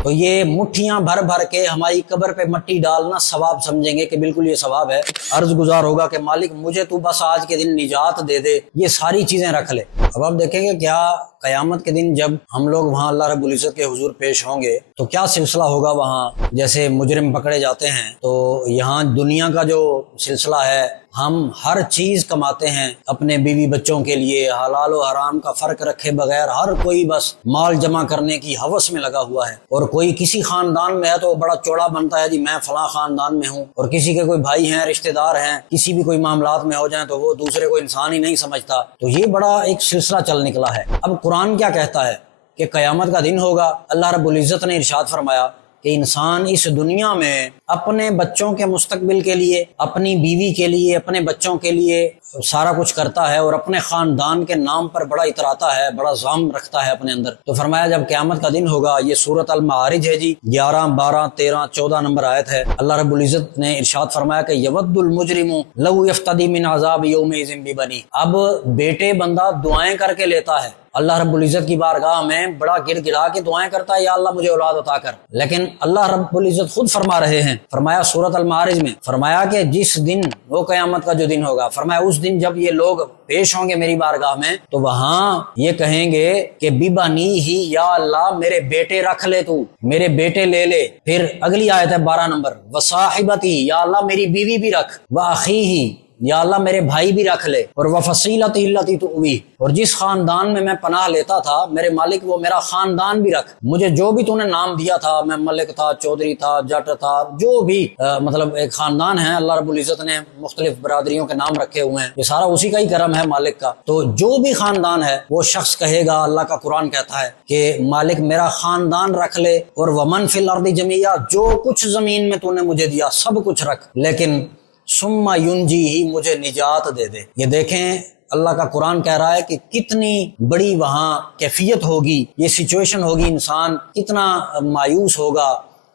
तो ये मुट्ठियां भर भर के हमारी कब्र पे मट्टी डालना सवाब समझेंगे कि बिल्कुल ये सवाब है। अर्ज गुजार होगा कि मालिक मुझे तू बस आज के दिन निजात दे दे, ये सारी चीजें रख ले। अब आप देखेंगे क्या कयामत के दिन जब हम लोग वहाँ अल्लाह रब्बुल इज़्ज़त के हुजूर पेश होंगे तो क्या सिलसिला होगा। वहाँ जैसे मुजरिम पकड़े जाते हैं तो यहाँ दुनिया का जो सिलसिला है, हम हर चीज कमाते हैं अपने बीवी बच्चों के लिए, हलाल और हराम का फर्क रखे बगैर हर कोई बस माल जमा करने की हवस में लगा हुआ है। और कोई किसी खानदान में है तो बड़ा चौड़ा बनता है जी मैं फला खानदान में हूँ, और किसी के कोई भाई हैं, रिश्तेदार हैं, किसी भी कोई मामलात में हो जाए तो वो दूसरे को इंसान ही नहीं समझता। तो ये बड़ा एक सिलसिला चल निकला है। अब कुरान क्या कहता है कि कयामत का दिन होगा। अल्लाह रब्बुल इज़्ज़त ने इरशाद फरमाया कि इंसान इस दुनिया में अपने बच्चों के मुस्तकबिल के लिए, अपनी बीवी के लिए, अपने बच्चों के लिए सारा कुछ करता है और अपने खानदान के नाम पर बड़ा इतराता है, बड़ा जाम रखता है अपने अंदर। तो फरमाया जब क़यामत का दिन होगा, ये सूरत अल मारिज है जी, 11, 12, 13, 14 नंबर आयत है। अल्लाह रब्बुल इज़्ज़त ने इरशाद फरमाया कि यवद्दुल मुजरिमु लौ यफ्तदी मिन अज़ाब यौमिज़िन बिबनी। अब बेटे बंदा दुआएं करके लेता है, अल्लाह रब्बुल इज़्ज़त की बारगाह में बड़ा गिड़गिड़ा के दुआएं करता है, या अल्लाह मुझे औलाद अता कर। लेकिन अल्लाह रब्बुल इज़्ज़त खुद फरमा रहे हैं, फरमाया सूरत अल मारिज में, फरमाया कि जिस दिन वो क़यामत का जो दिन होगा, फरमाया उस दिन जब ये लोग पेश होंगे मेरी बारगाह में तो वहां ये कहेंगे कि बिबानी ही, या अल्लाह मेरे बेटे रख ले, तू मेरे बेटे ले ले। फिर अगली आयत है 12 नंबर, वसाहिबती, या अल्लाह मेरी बीवी भी रख, व अखी ही, या अल्लाह मेरे भाई भी रख ले, और वह फसीलती इल्लती तुवी, और जिस खानदान में मैं पनाह लेता था मेरे मालिक वो मेरा खानदान भी रख। मुझे जो भी तूने नाम दिया था, मैं मलिक था, चौधरी था, जट था, जो भी मतलब एक खानदान है, अल्लाह रब्बुल इज़्ज़त ने मुख्तलिफ बरादरियों के नाम रखे हुए हैं, ये सारा उसी का ही करम है मालिक का। तो जो भी खानदान है वो शख्स कहेगा, अल्लाह का कुरान कहता है कि मालिक मेरा खानदान रख ले, और वमन फिल अर्दी जमिया, जो कुछ जमीन में तूने मुझे दिया सब कुछ रख, लेकिन सुम्मा युंजी ही, मुझे निजात दे दे। ये देखें अल्लाह का कुरान कह रहा है कि कितनी बड़ी वहाँ कैफियत होगी, ये सिचुएशन होगी, इंसान कितना मायूस होगा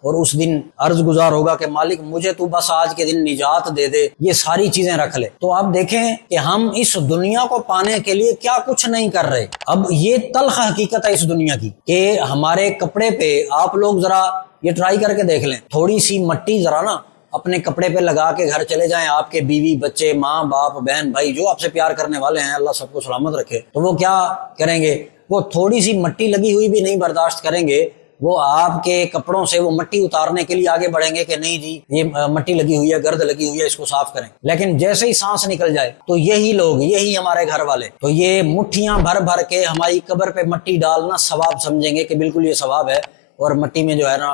और उस दिन अर्ज गुजार होगा कि मालिक मुझे तू बस आज के दिन निजात दे दे, ये सारी चीजें रख ले। तो आप देखें कि हम इस दुनिया को पाने के लिए क्या कुछ नहीं कर रहे। अब ये तल्ख हकीकत है इस दुनिया की कि हमारे कपड़े पे आप लोग जरा ये ट्राई करके देख लें, थोड़ी सी मट्टी जरा ना अपने कपड़े पे लगा के घर चले जाएं, आपके बीवी बच्चे, माँ बाप, बहन भाई जो आपसे प्यार करने वाले हैं, अल्लाह सबको सलामत रखे, तो वो क्या करेंगे, वो थोड़ी सी मट्टी लगी हुई भी नहीं बर्दाश्त करेंगे, वो आपके कपड़ों से वो मट्टी उतारने के लिए आगे बढ़ेंगे कि नहीं जी ये मट्टी लगी हुई है, गर्द लगी हुई है, इसको साफ करें। लेकिन जैसे ही सांस निकल जाए तो यही लोग, यही हमारे घर वाले, तो ये मुट्ठियां भर भर के हमारी कब्र पे मट्टी डालना सवाब समझेंगे कि बिल्कुल ये सवाब है, और मट्टी में जो है ना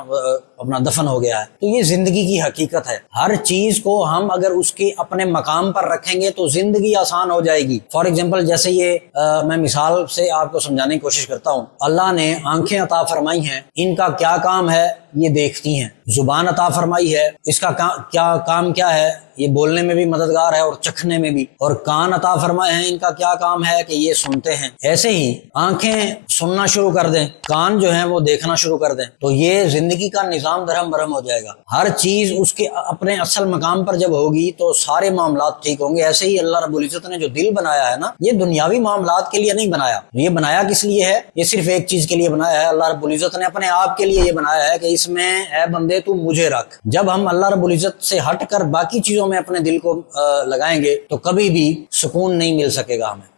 अपना दफन हो गया है। तो ये जिंदगी की हकीकत है। हर चीज को हम अगर उसके अपने मकाम पर रखेंगे तो जिंदगी आसान हो जाएगी। फॉर एग्जांपल जैसे ये मैं मिसाल से आपको समझाने की कोशिश करता हूँ। अल्लाह ने आंखें अता फरमाई हैं, इनका क्या काम है ये देखती हैं। जुबान अता फरमाई है, इसका क्या काम क्या है, ये बोलने में भी मददगार है और चखने में भी। और कान अता फरमाए हैं, इनका क्या काम है कि ये सुनते हैं। ऐसे ही आंखें सुनना शुरू कर दें, कान जो है वो देखना शुरू कर दें, तो ये जिंदगी का निजाम दरहम बरहम हो जाएगा। हर चीज उसके अपने असल मकाम पर जब होगी तो सारे मामलात ठीक होंगे। ऐसे ही अल्लाह रब्बुल इज़्ज़त ने जो दिल बनाया है ना, ये दुनियावी मामलात के लिए नहीं बनाया। ये बनाया किस लिए है? ये सिर्फ एक चीज के लिए बनाया है। अल्लाह रब्बुल इज़्ज़त ने अपने आप के लिए ये बनाया है कि इसमें है बंदे तू मुझे रख। जब हम अल्लाह रब्बुल इज़्ज़त से हट कर बाकी चीजों में अपने दिल को लगाएंगे तो कभी भी सुकून नहीं मिल सकेगा हमें।